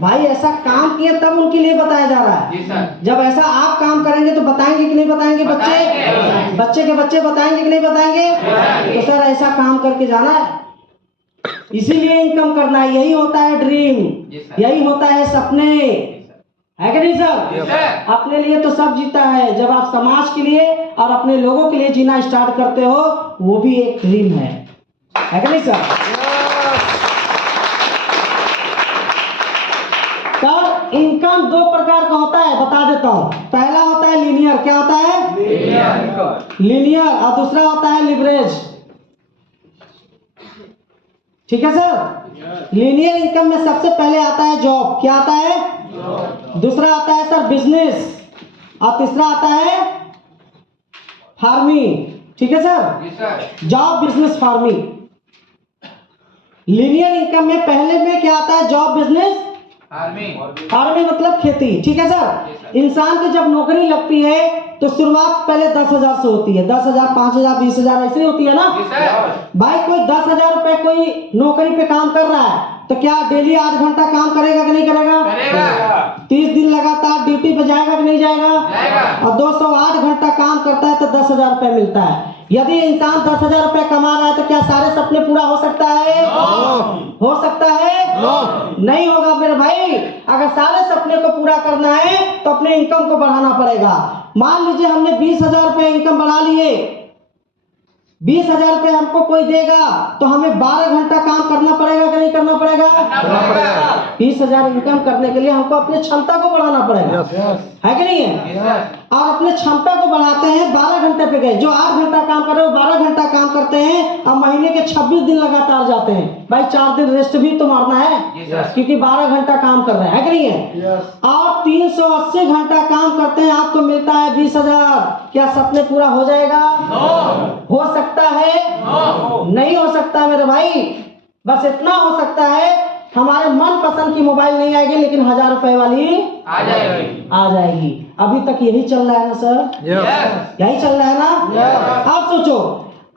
भाई ऐसा काम किए तब उनके लिए बताया जा रहा है। जब ऐसा आप काम करेंगे तो बताएंगे कि नहीं बताएंगे? बच्चे के बच्चे बताएंगे कि नहीं बताएंगे? तो सर ऐसा काम करके जाना है, इसीलिए इनकम करना है। यही होता है ड्रीम, यही होता है सपने, है कि नहीं सर? अपने लिए तो सब जीता है, जब आप समाज के लिए और अपने लोगों के लिए जीना स्टार्ट करते हो वो भी एक ड्रीम है कि नहीं सर? सर इनकम 2 प्रकार का होता है, बता देता हूँ। पहला होता है लीनियर, क्या होता है? लीनियर। और दूसरा होता है लिवरेज, ठीक है सर? लीनियर इनकम में सबसे पहले आता है जॉब, क्या आता है? दूसरा आता है सर बिजनेस, और तीसरा आता है फार्मिंग, ठीक है sir? Job, business, farming. Linear income में पहले में क्या आता है? जॉब, बिजनेस, फार्मिंग मतलब खेती, ठीक है सर? इंसान की जब नौकरी लगती है तो शुरुआत पहले 10,000 से होती है, 10,000, 5,000, 20,000 ऐसे होती है ना भाई? कोई 10,000 रुपए कोई नौकरी पे काम कर रहा है तो क्या डेली 8 घंटा काम करेगा कि नहीं करेगा? 30 दिन लगातार ड्यूटी पे जाएगा कि नहीं जाएगा? और दोस्तों 8 घंटा काम करता है तो 10,000 रुपए मिलता है। यदि इंसान 10,000 रुपए कमा रहा है तो क्या सारे सपने पूरा हो सकता है? हो सकता है? नहीं होगा मेरे भाई। अगर सारे सपने को पूरा करना है तो अपने इनकम को बढ़ाना पड़ेगा। मान लीजिए हमने 20,000 रुपए इनकम बढ़ा लिए, 20,000 रुपए हमको कोई देगा तो हमें 12 घंटा काम करना पड़ेगा कि नहीं करना पड़ेगा? 20,000 इनकम करने के लिए हमको अपनी क्षमता को बढ़ाना पड़ेगा, है कि नहीं है? और अपने क्षमता को बढ़ाते हैं, 12 घंटे पे गए। जो 8 घंटा काम कर रहे हो 12 घंटा काम करते हैं और महीने के 26 दिन लगातार जाते हैं। भाई 4 दिन रेस्ट भी तो मारना है, क्योंकि 12 घंटा काम कर रहे हैं, है कि नहीं है? और 380 घंटा काम करते हैं, आपको मिलता है 20,000। क्या सपने पूरा हो जाएगा? हो सकता है? नहीं हो सकता मेरे भाई। बस इतना हो सकता है, हमारे मन पसंद की मोबाइल नहीं आएगी लेकिन 1,000 रुपए वाली आ जाएगी। अभी तक यही चल रहा है ना सर? यही चल रहा है ना? आप सोचो,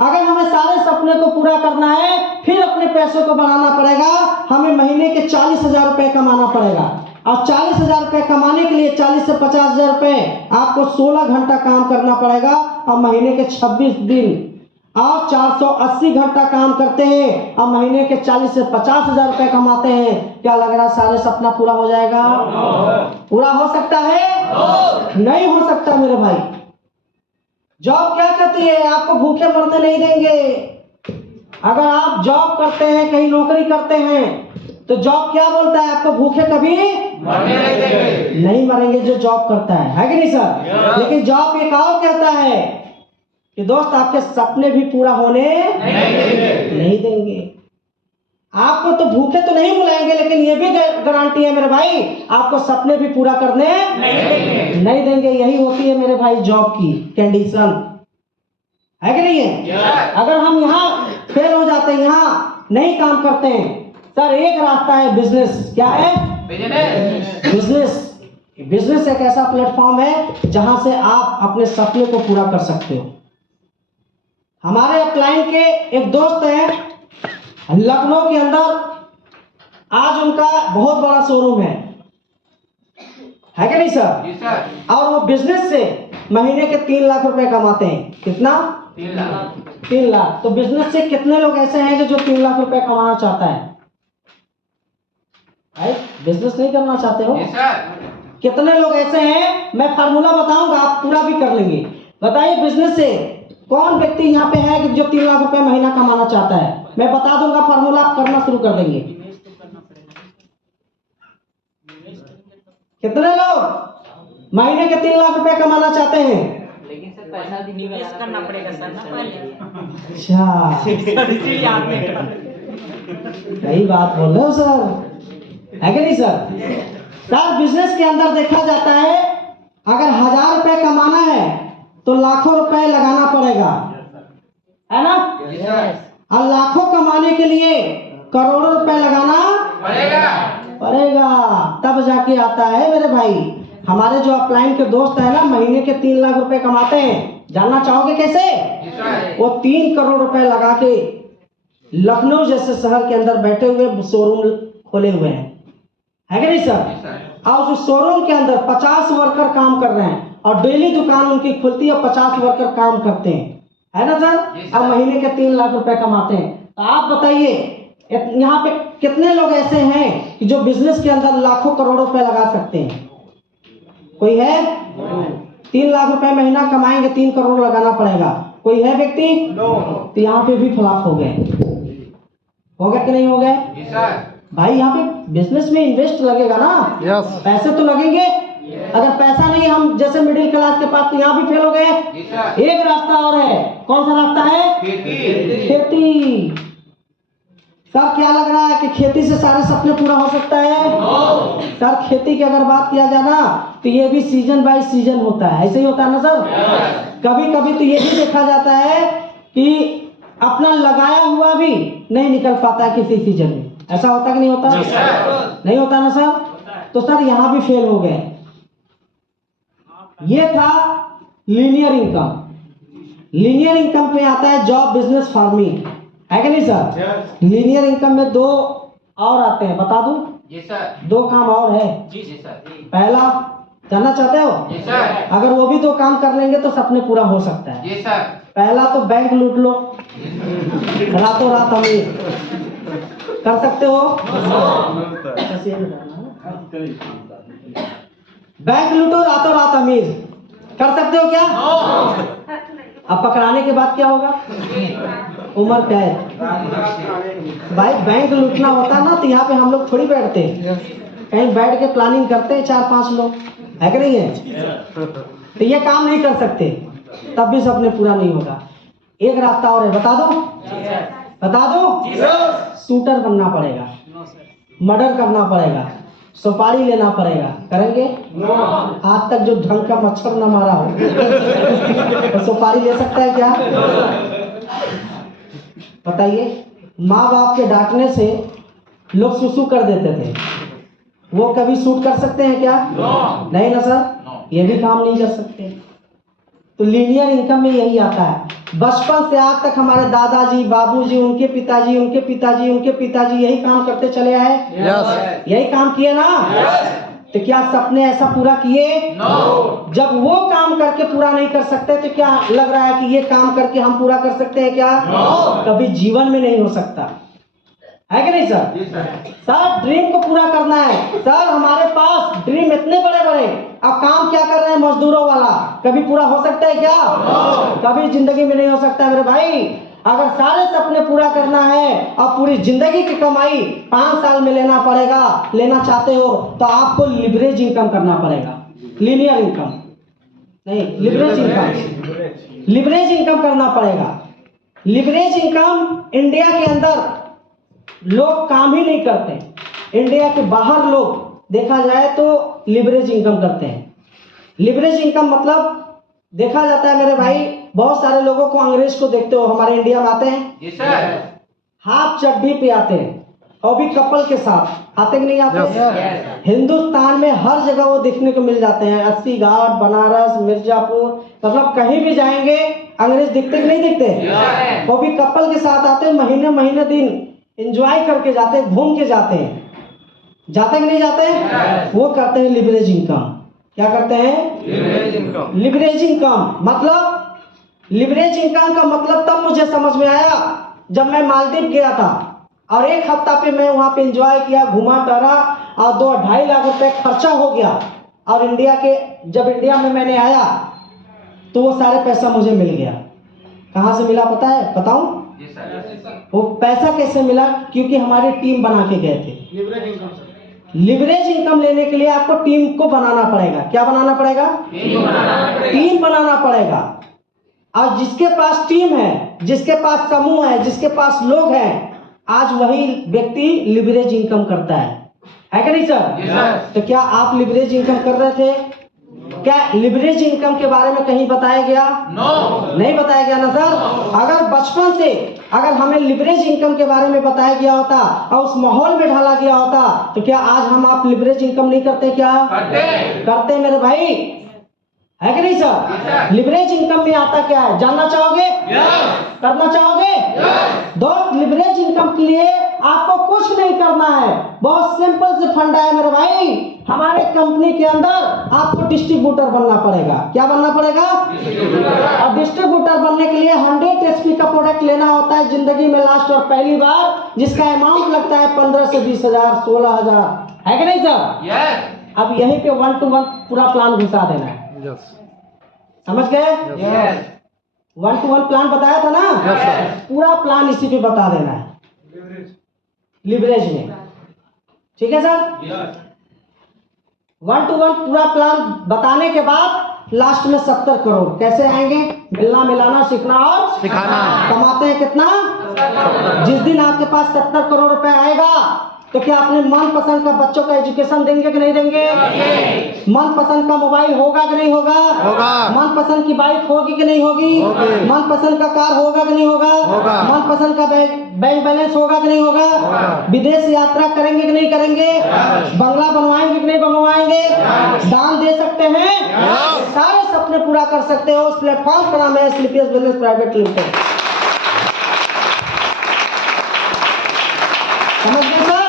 अगर हमें सारे सपने को पूरा करना है फिर अपने पैसों को बढ़ाना पड़ेगा। हमें महीने के 40,000 रुपए कमाना पड़ेगा, और 40,000 रुपए कमाने के लिए 40 से 50,000 रुपए आपको 16 घंटा काम करना पड़ेगा, और महीने के 26 दिन और 480 घंटा काम करते हैं और महीने के 40 से 50,000 रुपए कमाते हैं। क्या लग रहा है सारे सपना पूरा हो जाएगा? पूरा हो सकता है? नहीं हो सकता मेरे भाई। जॉब क्या कहती है? आपको भूखे मरने नहीं देंगे। अगर आप जॉब करते हैं, कहीं नौकरी करते हैं, तो जॉब क्या बोलता है? आपको भूखे कभी नहीं मरेंगे जो जॉब करता है कि नहीं सर? लेकिन जॉब एक और कहता है कि दोस्त आपके सपने भी पूरा होने नहीं देंगे। आपको तो भूखे तो नहीं बुलाएंगे, लेकिन ये भी गारंटी है मेरे भाई, आपको सपने भी पूरा करने नहीं देंगे। यही होती है मेरे भाई जॉब की कंडीशन, है कि नहीं है? अगर हम यहाँ फेल हो जाते हैं, यहाँ नहीं काम करते हैं सर, एक रास्ता है बिजनेस। क्या है? बिजनेस। बिजनेस एक ऐसा प्लेटफॉर्म है जहां से आप अपने सपने को पूरा कर सकते हो। हमारे क्लाइंट के एक दोस्त हैं लखनऊ के अंदर, आज उनका बहुत बड़ा शोरूम है कि नहीं सर? और वो बिजनेस से महीने के 3 लाख रुपए कमाते हैं। कितना? 3 लाख। तो बिजनेस से कितने लोग ऐसे हैं कि जो 3 लाख रुपए कमाना चाहता है? बिजनेस नहीं करना चाहते हो? कितने लोग ऐसे हैं? मैं फार्मूला बताऊंगा, आप पूरा भी कर लेंगे। बताइए बिजनेस से कौन व्यक्ति यहाँ पे है कि जो 3 लाख रुपए महीना कमाना चाहता है? मैं बता दूंगा फार्मूला, आप करना शुरू कर देंगे। कितने लोग महीने के 3 लाख रुपए कमाना चाहते हैं? लेकिन सर पैसा भी निवेश करना पड़ेगा सर ना पहले। अच्छा, सही बात बोल रहे हो सर, है कि नहीं सर? सर बिजनेस के अंदर देखा जाता है, अगर 1,000 रुपए कमाना है तो लाखों रुपए लगाना पड़ेगा, है ना? और लाखों कमाने के लिए करोड़ों रुपए लगाना पड़ेगा, तब जाके आता है मेरे भाई। हमारे जो अपलाइन के दोस्त है ना, महीने के 3 लाख रुपए कमाते हैं। जानना चाहोगे कैसे? वो 3 करोड़ रुपए लगा के लखनऊ जैसे शहर के अंदर बैठे हुए शोरूम खोले हुए हैं, है कि नहीं सर? और उस शोरूम के अंदर 50 वर्कर काम कर रहे हैं, और डेली दुकान उनकी खुलती है, 50 वर्कर काम करते हैं, है ना सर? अब महीने के 3 लाख रुपए कमाते हैं। तो आप बताइए यहाँ पे कितने लोग ऐसे हैं कि जो बिजनेस के अंदर लाखों करोड़ों रुपए लगा सकते हैं? कोई है? 3 लाख रुपए महीना कमाएंगे, 3 करोड़ लगाना पड़ेगा। कोई है व्यक्ति? तो यहाँ पे भी फ्लॉप हो गए। हो गए कि नहीं हो गए? भाई यहाँ पे बिजनेस में इन्वेस्ट लगेगा ना, पैसे तो लगेंगे। अगर पैसा नहीं, हम जैसे मिडिल क्लास के पास, तो यहाँ भी फेल हो गए। एक रास्ता और है। कौन सा रास्ता है? खेती। सर क्या लग रहा है कि खेती से सारे सपने पूरा हो सकता है? सर खेती की अगर बात किया जाए ना, तो ये भी सीजन बाय सीजन होता है। ऐसे ही होता है ना सर? कभी कभी तो ये भी देखा जाता है कि अपना लगाया हुआ भी नहीं निकल पाता है किसी सीजन में। ऐसा होता कि नहीं होता? नहीं होता ना सर? तो सर यहाँ भी फेल हो गए। ये था लीनियर इनकम। लीनियर इनकम पे आता है जॉब, बिजनेस, फार्मिंग, है कि नहीं सर? लीनियर इनकम में 2 और आते हैं, बता दूं? जी सर। 2 काम और है। जी जी सर। पहला, जानना चाहते हो? जी सर। अगर वो भी 2 काम कर लेंगे तो सपने पूरा हो सकता है। जी सर। पहला तो बैंक लूट लो, रातों रात अमीर कर सकते हो। बैंक लूटो, रातों रात अमीर कर सकते हो क्या? अब पकड़ाने के बाद क्या होगा? उम्र कैद। भाई बैंक लूटना होता ना तो यहाँ पे हम लोग थोड़ी बैठते, कहीं बैठ के प्लानिंग करते हैं 4-5 लोग, है कि नहीं है? तो ये काम नहीं कर सकते, तब भी सपने पूरा नहीं होगा। एक रास्ता और है, बता दो? बता दो? शूटर बनना पड़ेगा, मर्डर करना पड़ेगा, सुपारी लेना पड़ेगा। करेंगे? आज तक जो ढंग का मच्छर न मारा हो तो सुपारी ले सकता है क्या? बताइए। माँ बाप के डांटने से लोग सुसु कर देते थे, वो कभी शूट कर सकते हैं क्या? नहीं ना सर, ये भी काम नहीं कर सकते। तो लीनियर इनकम में यही आता है। बचपन से आज तक हमारे दादाजी, बाबूजी, उनके पिताजी, उनके पिताजी, उनके पिताजी यही काम करते चले आए। यही काम किए ना? तो क्या सपने ऐसा पूरा किए? जब वो काम करके पूरा नहीं कर सकते तो क्या लग रहा है कि ये काम करके हम पूरा कर सकते हैं क्या? कभी जीवन में नहीं हो सकता, है कि नहीं सर? सर ड्रीम को पूरा करना है। सर हमारे पास ड्रीम इतने बड़े बड़े, अब काम क्या कर रहे हैं मजदूरों वाला, कभी पूरा हो सकता है क्या? कभी जिंदगी में नहीं हो सकता मेरे भाई। अगर सारे सपने पूरा करना है और पूरी जिंदगी की कमाई 5 साल में लेना पड़ेगा, लेना चाहते हो तो आपको लिवरेज इनकम करना पड़ेगा। लीनियर इनकम नहीं, लिवरेज इनकम। लिवरेज इनकम करना पड़ेगा। लिवरेज इनकम इंडिया के अंदर लोग काम ही नहीं करते, इंडिया के बाहर लोग देखा जाए तो लिवरेज इनकम करते हैं। लिवरेज इनकम मतलब देखा जाता है मेरे भाई, बहुत सारे लोगों को, अंग्रेज को देखते हो हमारे इंडिया में आते हैं, जी सर। हाफ चड्डी पे आते हैं और भी कपल के साथ आते कि नहीं आते? हिंदुस्तान में हर जगह वो देखने को मिल जाते हैं, 80 घाट, बनारस, मिर्जापुर, मतलब कहीं भी जाएंगे अंग्रेज दिखते कि नहीं दिखते? वो भी कपल के साथ आते हैं, महीने महीने दिन एंजॉय करके जाते हैं, घूम के जाते हैं। जाते कि नहीं जाते? वो करते हैं लिवरेज इनकम। क्या करते हैं? Leverage income. मतलब लिवरेज इनकम का मतलब तब मुझे समझ में आया जब मैं मालदीव गया था और 1 हफ्ता पे मैं वहां पे एंजॉय किया, घुमा टहरा और 2-2.5 लाख रुपए खर्चा हो गया। और जब इंडिया में मैंने आया तो वो सारे पैसा मुझे मिल गया। कहाँ से मिला पता है? बताऊं? वो पैसा कैसे मिला? क्योंकि हमारी टीम बना के गए थे। लिवरेज इनकम लेने के लिए आपको टीम को बनाना पड़ेगा। क्या बनाना पड़ेगा? टीम बनाना पड़ेगा। और जिसके पास टीम है, जिसके पास समूह है, जिसके पास लोग हैं, आज वही व्यक्ति लिवरेज इनकम करता है कि नहीं सर? तो क्या आप लिवरेज इनकम कर रहे थे? क्या लिवरेज इनकम के बारे में कहीं बताया गया? नहीं बताया गया ना सर। अगर बचपन से अगर हमें लिवरेज इनकम के बारे में बताया गया होता और उस माहौल में ढाला गया होता तो क्या आज हम आप लिवरेज इनकम नहीं करते? क्या करते मेरे भाई, है कि नहीं सर? लिवरेज इनकम में आता क्या है, जानना चाहोगे? करना चाहोगे? दोस्त, लिवरेज इनकम के लिए आपको कुछ नहीं करना है, बहुत सिंपल से फंडा है मेरे भाई। हमारे कंपनी के अंदर आपको डिस्ट्रीब्यूटर बनना पड़ेगा। क्या बनना पड़ेगा? और डिस्ट्रीब्यूटर बनने के लिए 100 HP का प्रोडक्ट लेना होता है जिंदगी में लास्ट और पहली बार, जिसका अमाउंट लगता है 15 से 20 हजार, 16 हजार, है कि नहीं सर? अब यहीं पे 1 to 1 पूरा प्लान घुसा देना है। समझ गए? 1 to 1 प्लान बताया था ना? पूरा प्लान इसी पे बता देना है, लिवरेज में। ठीक है सर? 1 to 1 पूरा प्लान बताने के बाद लास्ट में 70 करोड़ कैसे आएंगे? मिलना, मिलाना, सीखना और सिखाना। कमाते हैं कितना? जिस दिन आपके पास 70 करोड़ रुपए आएगा तो क्या अपने मनपसंद का बच्चों का एजुकेशन देंगे कि नहीं देंगे? मनपसंद का मोबाइल होगा कि नहीं होगा? मनपसंद की बाइक होगी कि नहीं होगी? मनपसंद का कार होगा कि नहीं होगा? मनपसंद का बैंक बैलेंस होगा कि नहीं होगा? विदेश यात्रा करेंगे कि नहीं करेंगे? बंगला बनवाएंगे कि नहीं बनवाएंगे? दान दे सकते हैं? सारे सपने पूरा कर सकते हो। उस प्लेटफॉर्म का नाम है स्लीपियस बिजनेस प्राइवेट लिमिटेड। समझ गए सर?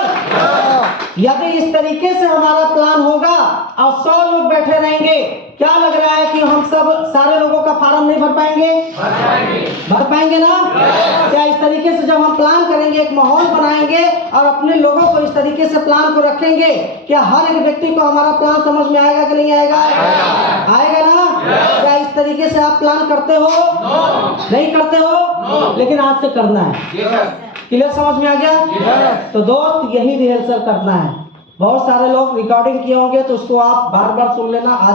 यदि इस तरीके से हमारा प्लान होगा और 100 लोग बैठे रहेंगे, क्या लग रहा है कि हम सब सारे लोगों का फार्म नहीं भर पाएंगे? भर पाएंगे ना? क्या इस तरीके से जब हम प्लान करेंगे, एक माहौल बनाएंगे और अपने लोगों को इस तरीके से प्लान को रखेंगे, क्या हर एक व्यक्ति को हमारा प्लान समझ में आएगा कि नहीं आएगा? आएगा ना? क्या इस तरीके से आप प्लान करते हो? नहीं करते हो? लेकिन आज से करना है। क्लियर समझ में आ गया? तो दोस्त यही रिहर्सल करना है। बहुत सारे लोग रिकॉर्डिंग किए होंगे तो उसको आप बार बार सुन लेना। आज